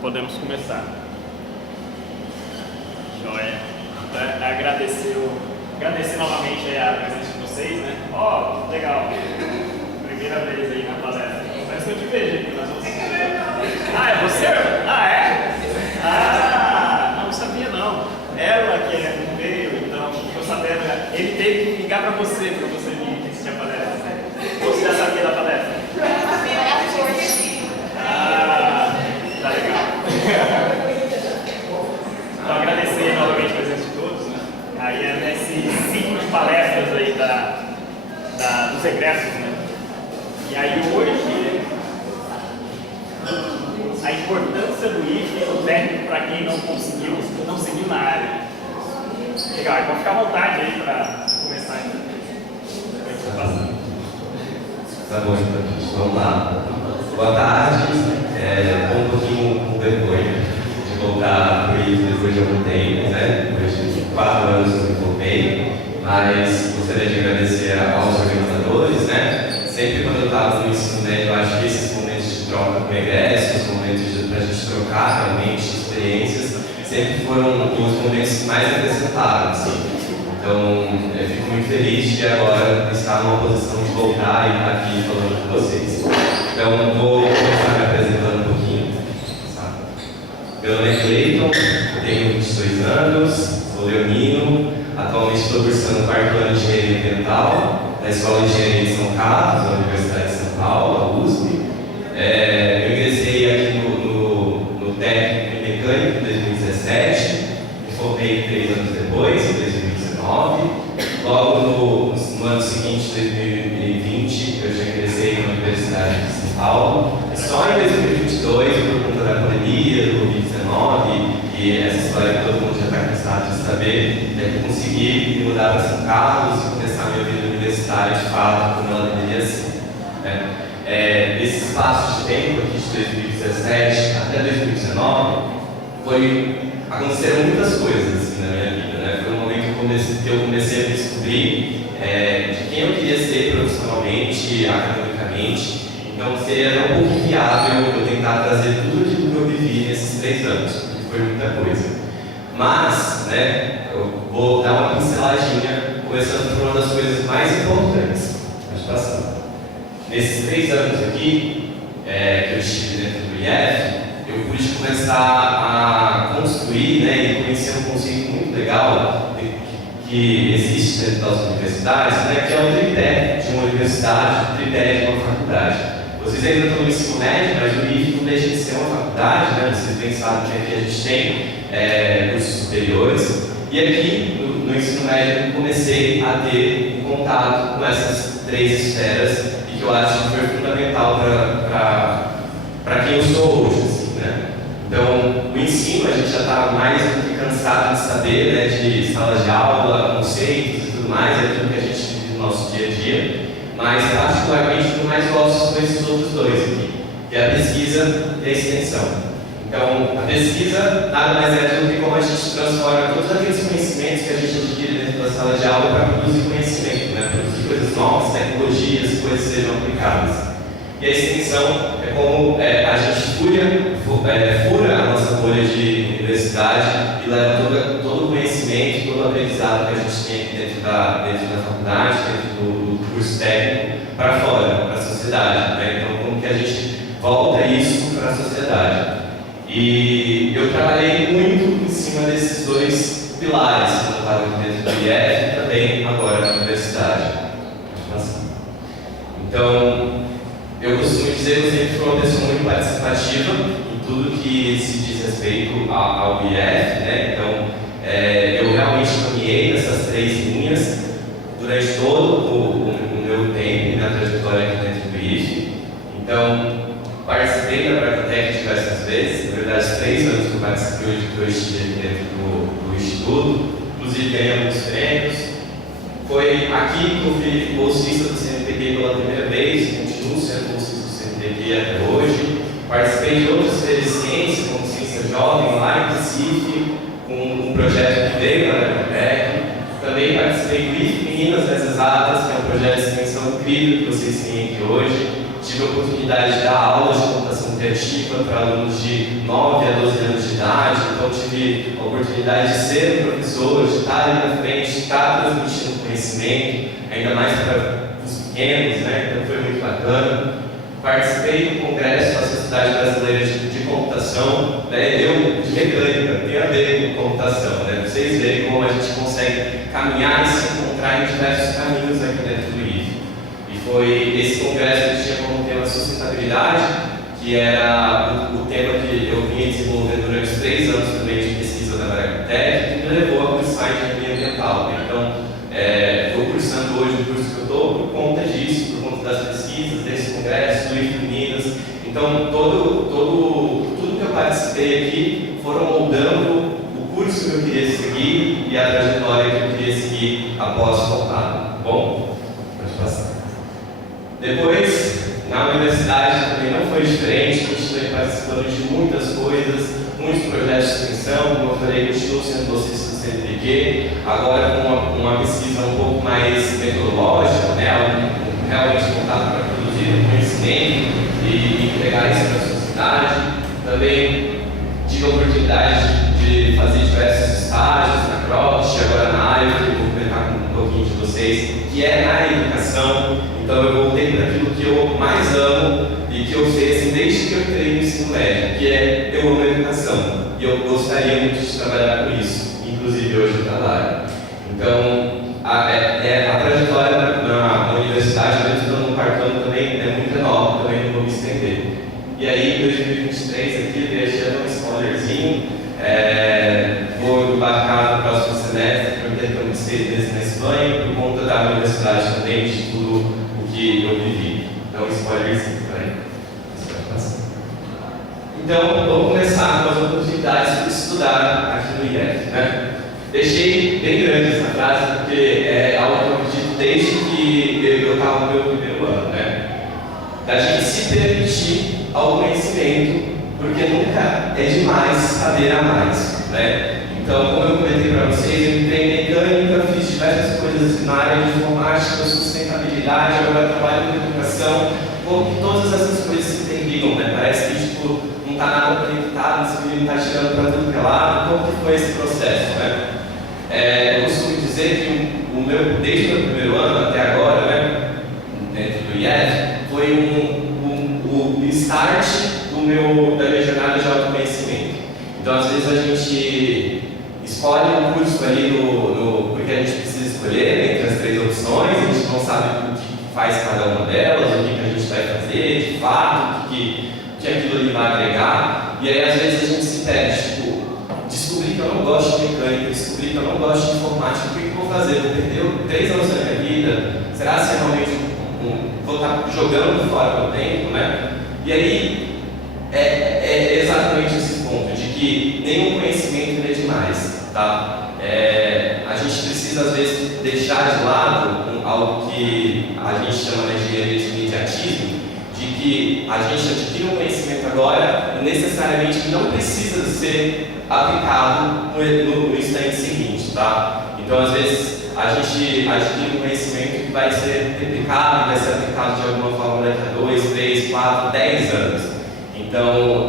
Podemos começar. Joia. Agradecer novamente a presença de vocês, né? Ó, legal. Primeira vez aí na palestra. Parece que eu te vejo aqui, nós vamos... Ah, é você? Ah, é? Ah, não sabia não. Ela que não veio, então, tô sabendo. Ele teve que ligar pra você vir assistir a palestra. Ou você já sabia da palestra? Ah, tá legal. Então, agradecer novamente a presença de todos, né? Aí é nesse ciclo de palestras aí dos egressos, né? E aí hoje, a importância do IFE, o técnico para quem não seguiu na área. Legal, então fica à vontade aí para começar então. Tá bom, então, vamos lá. Boa tarde, um pouquinho com vergonha de voltar para o IFE depois de algum tempo, né? Depois de 4 anos eu me formei, mas gostaria de agradecer aos organizadores, né? Sempre quando eu estava no ensino médio, eu acho que esses momentos de troca com egressos, momentos para a gente trocar realmente experiências, sempre foram os momentos que mais acrescentaram, assim. Então, eu fico muito feliz de agora estar numa posição de voltar e estar aqui falando com vocês. Então, vou começar me apresentando um pouquinho. Sabe? Meu nome é Cleiton, eu tenho 22 anos, sou leonino, atualmente estou cursando o 4º ano de Engenharia Ambiental na Escola de Engenharia de São Carlos, da Universidade de São Paulo, a USP. Eu ingressei aqui no técnico em mecânica em 2017, me formei 3 anos depois, em 2019. Logo no ano seguinte, 2020, eu já ingressei na Universidade de São Paulo. Só em 2022, por conta da pandemia, do Covid-19 e essa história que todo mundo já está cansado de saber, eu consegui me mudar para São Carlos e começar a minha vida universitária de fato, como ela deveria ser. Nesse espaço de tempo, aqui de 2017 até 2019, aconteceram muitas coisas assim, na minha vida. Né? Foi um momento que eu comecei a descobrir de quem eu queria ser profissionalmente, academicamente. Então seria um pouco viável eu tentar trazer tudo aquilo que eu vivi nesses 3 anos, porque foi muita coisa. Mas, né, eu vou dar uma pinceladinha, começando por uma das coisas mais importantes. Meditação. Nesses 3 anos aqui, que eu estive dentro do IF, eu pude começar a construir, né, e conhecer um conceito muito legal que existe dentro das universidades, né, que é o tripé de uma universidade, o tripé de uma faculdade. Vocês ainda estão no ensino médio, mas o IF não deixa de ser uma faculdade, né? Vocês bem sabem que aqui a gente tem cursos superiores. E aqui, no ensino médio, eu comecei a ter contato com essas 3 esferas e que eu acho que foi fundamental para quem eu sou hoje. Assim, né? Então, o ensino, a gente já está mais do que cansado de saber, né, de salas de aula, conceitos e tudo mais, é aquilo que a gente vive no nosso dia a dia. Mas, particularmente, o que eu mais gosto são esses outros 2 aqui, que é a pesquisa e a extensão. Então, a pesquisa nada mais é do que como a gente transforma todos aqueles conhecimentos que a gente adquire dentro da sala de aula para produzir conhecimento, né? Produzir coisas novas, tecnologias, coisas que sejam aplicadas. E a extensão é como a gente fura a nossa bolha de universidade e leva todo o conhecimento, todo o aprendizado que a gente tem aqui dentro da faculdade, dentro do curso técnico, para fora, para a sociedade. Né? Então, como que a gente volta isso para a sociedade? E eu trabalhei muito em cima desses 2 pilares, quando eu estava aqui dentro do IF e também agora na universidade. Então, eu costumo dizer que eu sempre fui uma pessoa muito participativa em tudo que se diz respeito ao IF, né? Então, eu realmente caminhei nessas 3 linhas durante todo o meu tempo e minha trajetória aqui dentro do IF. Então, participei da Bracatec diversas vezes, na verdade, os 3 anos que eu participei, que eu estive aqui dentro do Instituto, inclusive ganhei alguns prêmios. Foi aqui que eu fui bolsista do CNPq pela primeira vez, continuo sendo bolsista do CNPq até hoje. Participei de outras feiras de ciência, como Ciência Jovem, lá em Recife, com um projeto que veio da Bracatec. Também participei do IF Meninas das Exatas, que é um projeto de extensão incrível que vocês têm aqui hoje. tive a oportunidade de dar aulas de computação criativa para alunos de 9 a 12 anos de idade, então tive a oportunidade de ser um professor, de estar ali na frente, de estar transmitindo conhecimento, ainda mais para os pequenos, né? Então foi muito bacana. Participei do congresso da Sociedade Brasileira de Computação, né? Eu de mecânica, tem a ver com computação, né? Vocês verem como a gente consegue caminhar e se encontrar em diversos caminhos aqui dentro do IFE. E foi esse congresso que tinha como tema sustentabilidade, que era o tema que eu vinha desenvolvendo durante os 3 anos também de pesquisa da Maracutec, que me levou a cursar engenharia ambiental, né? Então, estou cursando hoje o curso que eu estou por conta disso, por conta das pesquisas, desse congresso, do IFE Minas. Então, tudo que eu participei aqui foram moldando o curso que eu queria seguir e a trajetória que eu queria seguir após formado. Tá bom? Pode passar. Depois, na universidade também não foi diferente, continuei participando de muitas coisas, muitos projetos de extensão, como eu falei, continuo sendo bolsista do CNPq, agora com uma pesquisa um pouco mais metodológica, né, realmente voltado para produzir conhecimento e entregar isso para a sociedade. Também tive a oportunidade de fazer diversos estágios na Croft, agora na área, que eu vou comentar com um pouquinho de vocês, que é na educação. Então eu voltei para aquilo que eu mais amo e que eu sei assim, desde que eu entrei no ensino médio, que é eu amo a educação. E eu gostaria muito de trabalhar com isso, inclusive hoje eu trabalho. Então, a trajetória na universidade, mesmo estando no quarto ano também, é muito nova, também não vou me estender. E aí, em 2023, aqui, deixando um spoilerzinho, vou embarcar no próximo semestre para um intercâmbio de 6 meses na Espanha, por conta da universidade também, de tudo o que eu vivi. Então, spoilerzinho, né? Então, vou começar com as oportunidades de estudar aqui no IF, né? Deixei bem grande essa frase, porque é algo que eu acredito desde que eu estava no meu primeiro ano, né? Da gente se permitir ao conhecimento, porque nunca é demais saber a mais, né? Então, como eu comentei para vocês, eu entrei em mecânica, fiz diversas coisas na área de informática, sustentabilidade, agora trabalho com educação, como que todas essas coisas se interligam, né? Parece que, tipo, não está nada conectado, esse menino está tirando para tudo que é lado. Como que foi esse processo, né? Eu costumo dizer que desde o meu primeiro ano até agora, né, dentro do IF, foi o start da minha jornada de autoconhecimento. Então, às vezes a gente escolhe um curso ali porque a gente precisa escolher entre as 3 opções, a gente não sabe o que faz cada uma delas, o que a gente vai fazer, de fato, o que aquilo ali vai agregar. E aí, às vezes, a gente se perde, tipo, descobri que eu não gosto de mecânica, descobri que eu não gosto de informática, o que eu vou fazer? Vou perder 3 anos da minha vida? Será que realmente vou estar jogando fora o meu tempo, né? E aí, é exatamente esse ponto, de que nenhum conhecimento é demais, tá? A gente precisa, às vezes, deixar de lado algo que a gente chama na engenharia de imediatismo, de que a gente adquire um conhecimento agora e necessariamente não precisa ser aplicado no instante seguinte, tá? Então, às vezes, a gente adquire um conhecimento que vai ser replicado e vai ser aplicado de alguma forma daqui a 2, 3, 4, 10 anos. Então,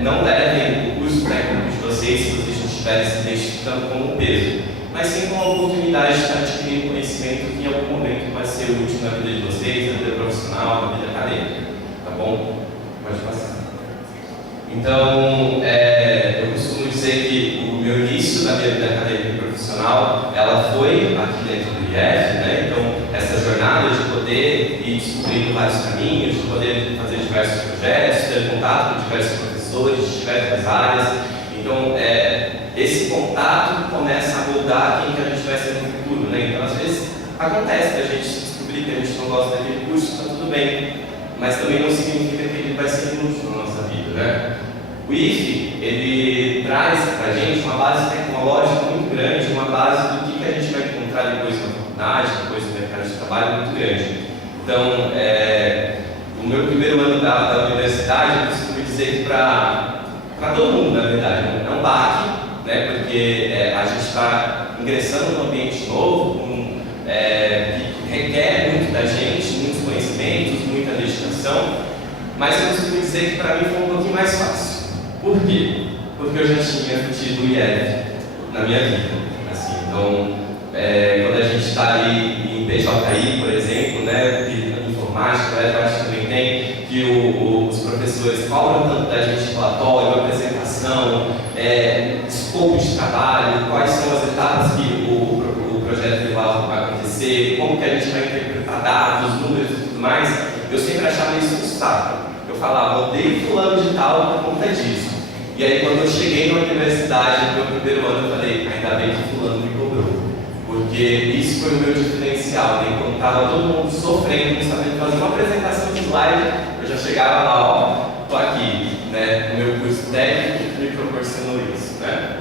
não levem o curso técnico de vocês se vocês não estiverem se identificando como um peso, mas sim como a oportunidade de estar adquirindo conhecimento que em algum momento vai ser útil na vida de vocês, na vida profissional, na vida acadêmica, tá bom? Pode passar. Então, eu costumo dizer que o meu início da minha vida acadêmica e profissional, ela foi aqui dentro do IF, né? Então, essa jornada de poder ir descobrindo vários caminhos, de poder fazer diversos projetos, ter contato com diversos professores de diversas áreas. Então, esse contato começa a moldar quem que a gente vai ser no futuro, né? Então, às vezes, acontece da gente descobrir que a gente não gosta daquele curso, está tudo bem, mas também não significa que ele vai ser inútil na nossa vida, né? O IFE, ele traz para a gente uma base tecnológica muito grande, uma base do que a gente vai encontrar depois na faculdade, depois no mercado de trabalho muito grande. Então, o meu primeiro ano da universidade, eu costumo dizer que para todo mundo, na verdade, é um baque, né? Porque a gente está ingressando num ambiente novo, que requer muito da gente, muitos conhecimentos, muita dedicação. transição, mas eu costumo dizer que para mim foi um pouquinho mais fácil. Por quê? Porque eu já tinha tido o IEF na minha vida. Assim, então, quando a gente está ali em PJI, por exemplo, né, informática, eu acho que também tem, que os professores cobram tanto da gente relatório, apresentação, escopo de trabalho, quais são as etapas que o projeto vai acontecer, como que a gente vai interpretar dados, números e tudo mais. Eu sempre achava isso um saco. Eu falava, odeio fulano de tal por conta disso. E aí quando eu cheguei na universidade, no meu primeiro ano, eu falei, ainda bem que fulano me cobrou. Porque isso foi o meu diferencial, né? Quando estava todo mundo sofrendo, não sabendo fazer uma apresentação de slide, eu já chegava lá, ó, tô aqui, né? O meu curso técnico que me proporcionou isso, né?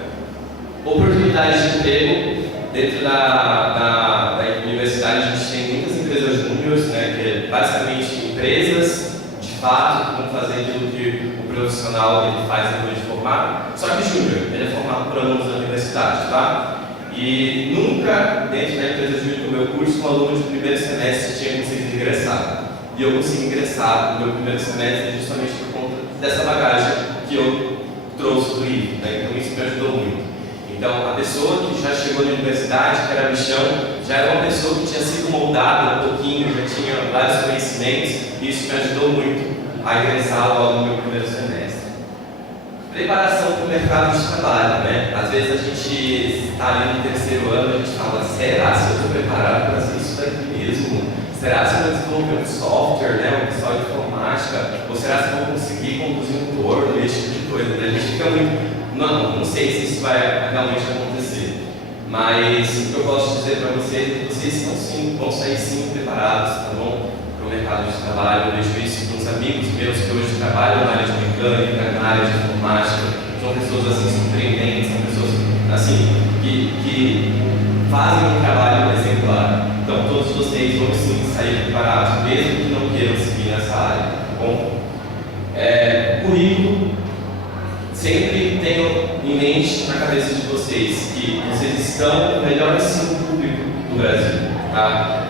Oportunidades de emprego. Dentro da universidade a gente tem muitas empresas júniores, né? Que é basicamente empresas, de fato, que vão fazer aquilo que o profissional ele faz depois de formar. Só que júnior, ele é formado por alunos da universidade, tá? E nunca, dentro da empresa júnior do meu curso, um aluno de primeiro semestre tinha conseguido ingressar. E eu consegui ingressar no meu primeiro semestre justamente por conta dessa bagagem que eu trouxe do IF, né? Então isso me ajudou muito. Então a pessoa que já chegou na universidade, que era bichão, já era uma pessoa que tinha sido moldada um pouquinho, já tinha vários conhecimentos, e isso me ajudou muito a ingressar logo no meu primeiro semestre. Preparação para o mercado de trabalho, né? Às vezes a gente está ali no terceiro ano, a gente fala, será que eu estou preparado para fazer isso daqui mesmo? Será que eu vou desenvolver um software, né? Um pessoal de informática? Ou será que eu vou conseguir conduzir um torno, esse tipo de coisa? Né? A gente fica muito, não sei se isso vai realmente acontecer. Mas o que eu posso dizer para vocês é que vocês vão sair sim preparados, tá bom? Para o mercado de trabalho. Eu vejo isso com os amigos meus que hoje trabalham na área de mecânica, na área de informática. São pessoas assim surpreendentes, são pessoas assim que fazem um trabalho exemplar. Então todos vocês vão sim sair preparados, mesmo que não queiram seguir nessa área, tá bom? Currículo, sempre tenham em mente na cabeça de vocês que vocês estão no melhor ensino público do Brasil, tá?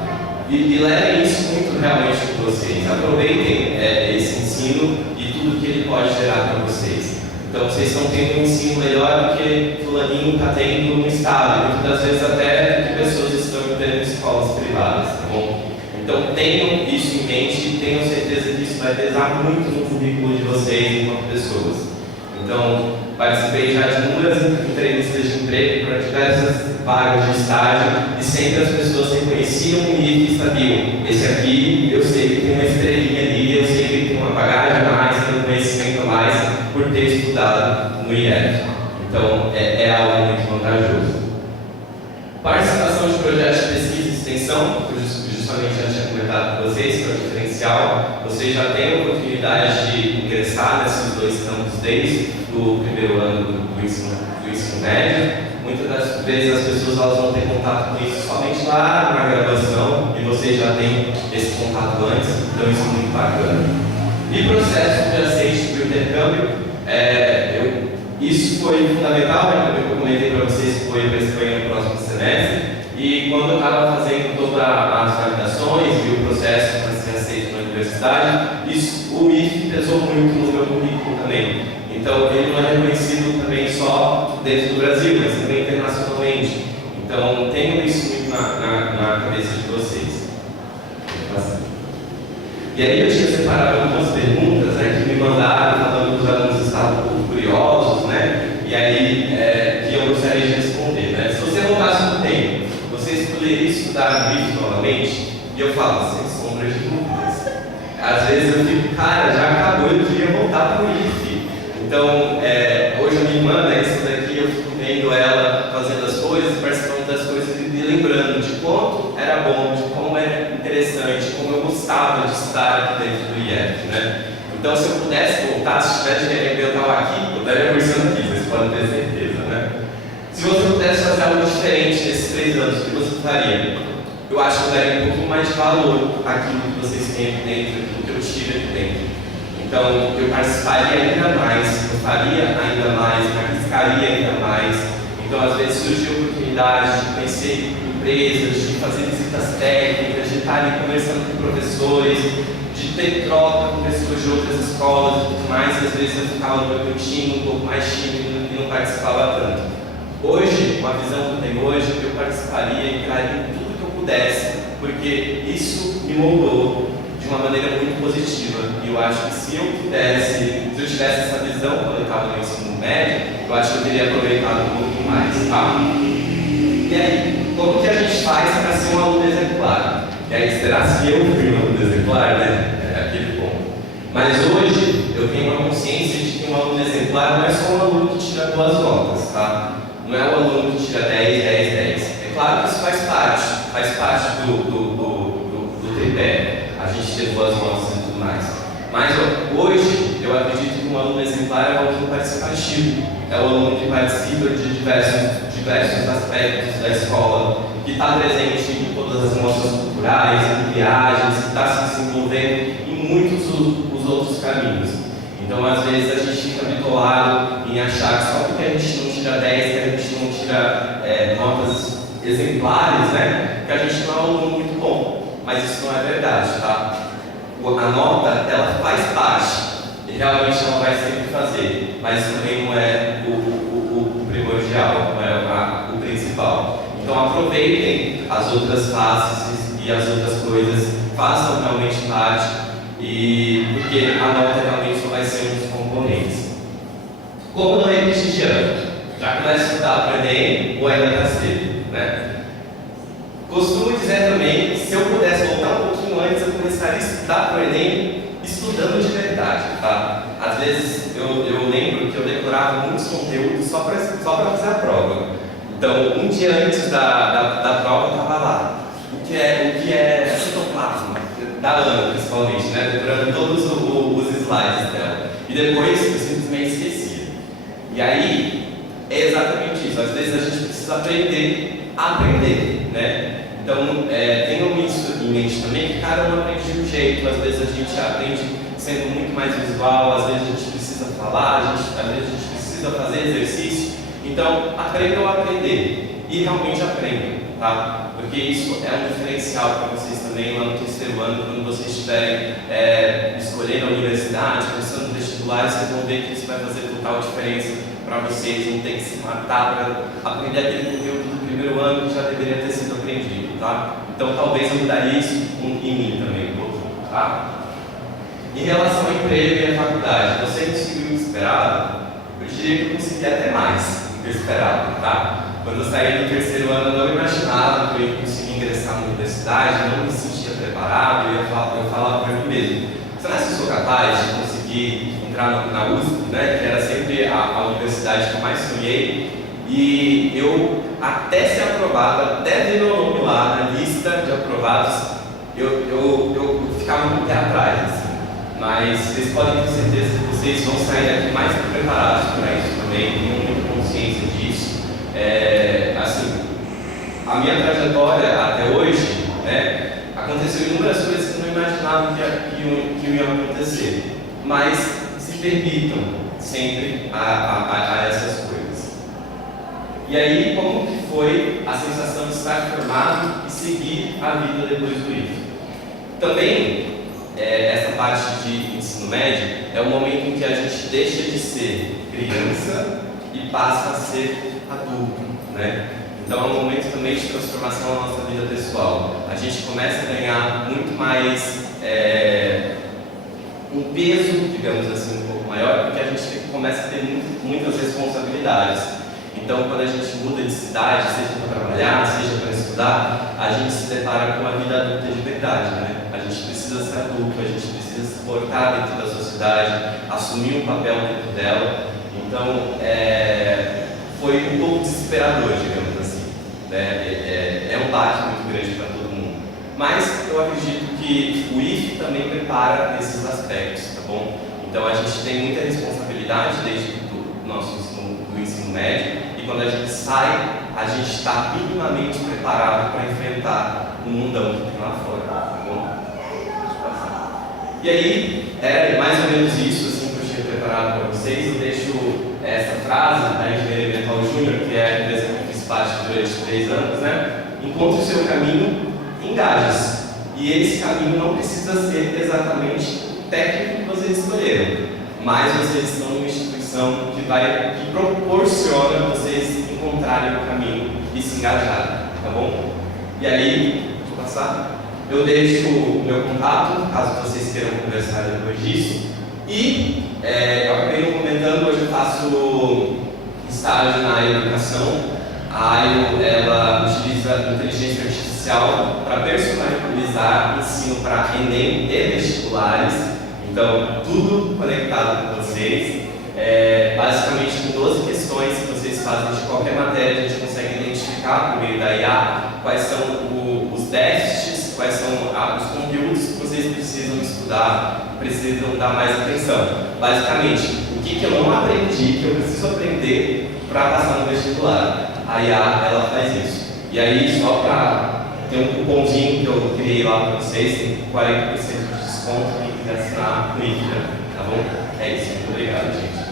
E levem isso muito realmente com vocês. Aproveitem esse ensino e tudo que ele pode gerar para vocês. Então, vocês estão tendo um ensino melhor do que fulaninho está tendo no estado. Muitas das vezes até que pessoas estão tendo escolas privadas, tá bom? Então, tenham isso em mente e tenham certeza que isso vai pesar muito no currículo de vocês enquanto pessoas. Então, participei já de inúmeras entrevistas de emprego para diversas vagas de estágio e sempre as pessoas reconheciam o IF e sabiam, esse aqui eu sei que tem uma estrelinha ali, eu sei que tem uma bagagem a mais, tem um conhecimento a mais por ter estudado no IF. Então, é algo muito vantajoso. Participação de projetos de pesquisa e extensão, que eu justamente já tinha comentado com vocês, que é o diferencial. Vocês já têm a oportunidade de ingressar nesses dois campos desde o primeiro ano do ensino médio. Muitas das vezes as pessoas elas vão ter contato com isso somente lá na graduação e vocês já têm esse contato antes, então isso é muito bacana. E processo de aceite para o intercâmbio, isso foi fundamental, né? Eu comentei para vocês que foi para a Espanha no próximo semestre, e quando eu estava fazendo todas as validações e o processo para ser aceito na universidade, o IF pesou muito no meu currículo também. Então, ele não é reconhecido também só dentro do Brasil, mas também internacionalmente. Então, tenham isso muito na cabeça de vocês. E aí eu tinha separado algumas perguntas, né, que me mandaram, falando que os alunos estavam um pouco curiosos, né, e aí que eu gostaria de responder. Né? Se você voltasse no tempo, você escolheria estudar no IF novamente? E eu falo, sem sombra de dúvidas. Às vezes eu fico, cara, já acabou, eu queria voltar para o IF. Então, hoje a minha irmã, né, isso daqui, eu fico vendo ela fazendo as coisas, participando das coisas e me lembrando de quanto era bom, de como era interessante, como eu gostava de estar aqui dentro do IF, né? Então, se eu pudesse voltar, se tivesse dinheiro eu estava aqui, eu estaria cursando aqui, vocês podem ter certeza, né? Se você pudesse fazer algo diferente nesses 3 anos, o que você faria? Eu acho que eu daria um pouquinho mais de valor àquilo que vocês têm aqui dentro, do que eu tive aqui dentro. Então, eu participaria ainda mais, eu faria ainda mais, arriscaria ainda mais. Então, às vezes surgiu oportunidade de conhecer empresas, de fazer visitas técnicas, de estar ali conversando com professores, de ter troca com pessoas de outras escolas e tudo mais, e às vezes eu ficava no meu cantinho, um pouco mais tímido e não participava tanto. Hoje, com a visão que eu tenho hoje, eu participaria e entraria em tudo que eu pudesse, porque isso me moldou de uma maneira muito positiva. E eu acho que se eu tivesse essa visão quando eu estava no ensino médio, eu acho que eu teria aproveitado um pouquinho mais, tá? E aí, como que a gente faz para ser um aluno exemplar? E aí, será que eu fui um aluno exemplar, né? É aquele ponto. Mas hoje, eu tenho uma consciência de que um aluno exemplar não é só um aluno que tira boas notas, tá? Não é um aluno que tira 10, 10, 10. É claro que isso faz parte do tripé, a gente ter boas notas e tudo mais. Mas hoje, eu acredito que um aluno exemplar é um aluno participativo, é um aluno que participa de diversos aspectos da escola, que está presente em todas as mostras culturais, em viagens, que está se desenvolvendo em muitos os outros caminhos. Então, às vezes, a gente fica bitolado em achar que só porque a gente não tira 10, que a gente não tira notas exemplares, né, que a gente não é um aluno muito bom. Mas isso não é verdade, tá? A nota, ela faz parte, e realmente ela vai sempre fazer, mas também não é o primordial, não é o principal. Então aproveitem as outras faces e as outras coisas, façam realmente parte, porque a nota realmente só vai ser um dos componentes. Como não repetir de ano? Já começa a estudar para o Enem ou ainda está cedo, né? Costumo dizer também que se eu pudesse voltar um pouquinho antes, eu começaria a estudar para o Enem estudando de verdade, tá? Às vezes eu lembro que eu decorava muitos conteúdos só para fazer a prova. Então, um dia antes da prova eu estava lá. O que é citoplasma? Da Ana, principalmente, né? Decorando todos os slides dela. E depois eu simplesmente esquecia. E aí, é exatamente isso. Às vezes a gente precisa aprender a aprender, né? Então, tenham isso em mente também, que cada um aprende de um jeito. Às vezes a gente aprende sendo muito mais visual, às vezes a gente precisa falar, às vezes a gente precisa fazer exercício. Então, aprendam a aprender e realmente aprendam, tá? Porque isso é um diferencial para vocês também lá no terceiro ano, quando vocês estiverem escolhendo a universidade, cursando vestibulares, vocês vão ver que isso vai fazer total diferença para vocês, não tem que se matar para aprender aquele conteúdo do primeiro ano que já deveria ter sido aprendido, tá? Então talvez eu mudaria isso em mim também um pouquinho, tá? Em relação ao emprego e à faculdade, você conseguiu o que esperava? Eu diria que eu consegui até mais do que eu esperava, tá? Quando eu saí do terceiro ano, eu não imaginava que eu ia conseguir ingressar na universidade, não me sentia preparado, eu falava para mim mesmo, será que eu sou capaz de conseguir entrar na USP, né, que era sempre a universidade que eu mais sonhei, e eu, até ser aprovado, até ver meu nome lá na lista de aprovados, eu ficava muito pé atrás, assim. Mas vocês podem ter certeza que vocês vão sair daqui mais preparados para isso também, tenham muita consciência disso. Assim, a minha trajetória até hoje, né, aconteceu inúmeras coisas que eu não imaginava que iam acontecer, mas se permitam sempre a essas coisas. E aí, como que foi a sensação de estar formado e seguir a vida depois do IF? Também, essa parte de ensino médio é o momento em que a gente deixa de ser criança e passa a ser adulto, né? Então é um momento também de transformação na nossa vida pessoal. A gente começa a ganhar muito mais um peso, digamos assim, um pouco maior, porque a gente começa a ter muitas responsabilidades. Então, quando a gente muda de cidade, seja para trabalhar, seja para estudar, a gente se depara com a vida adulta de verdade, né? A gente precisa ser adulto, a gente precisa se portar dentro da sociedade, assumir um papel dentro dela. Então, foi um pouco desesperador, digamos assim, né? É um baque muito grande para todo mundo. Mas eu acredito que o IF também prepara nesses aspectos, tá bom? Então, a gente tem muita responsabilidade desde o nosso ensino médio, e quando a gente sai, a gente está minimamente preparado para enfrentar o mundão que tem lá fora, tá bom? E aí, mais ou menos isso assim, que eu tinha preparado para vocês. Eu deixo essa frase da Engenharia Ambiental Júnior, que é a empresa que eu fiz parte durante 3 anos, né? Encontre o seu caminho, engaje-se. E esse caminho não precisa ser exatamente o técnico que vocês escolheram, mas vocês estão numa instituição que proporciona vocês encontrarem o caminho e se engajarem, tá bom? E aí, deixa eu passar. Eu deixo o meu contato, caso vocês queiram conversar depois disso. E, eu acabei não comentando, hoje eu faço estágio na área de educação. A AIO, ela utiliza inteligência artificial para personalizar o ensino para Enem e vestibulares. Então, tudo conectado com vocês. Basicamente, com 12 questões que vocês fazem de qualquer matéria, a gente consegue identificar por meio da IA quais são os déficits, quais são os conteúdos que vocês precisam estudar, precisam dar mais atenção. Basicamente, o que eu não aprendi, que eu preciso aprender para passar no vestibular. A IA, ela faz isso. E aí, só para ter um cupomzinho que eu criei lá para vocês, tem 40% de desconto quem quiser assinar no IFRA, tá bom? É isso, muito obrigado, gente.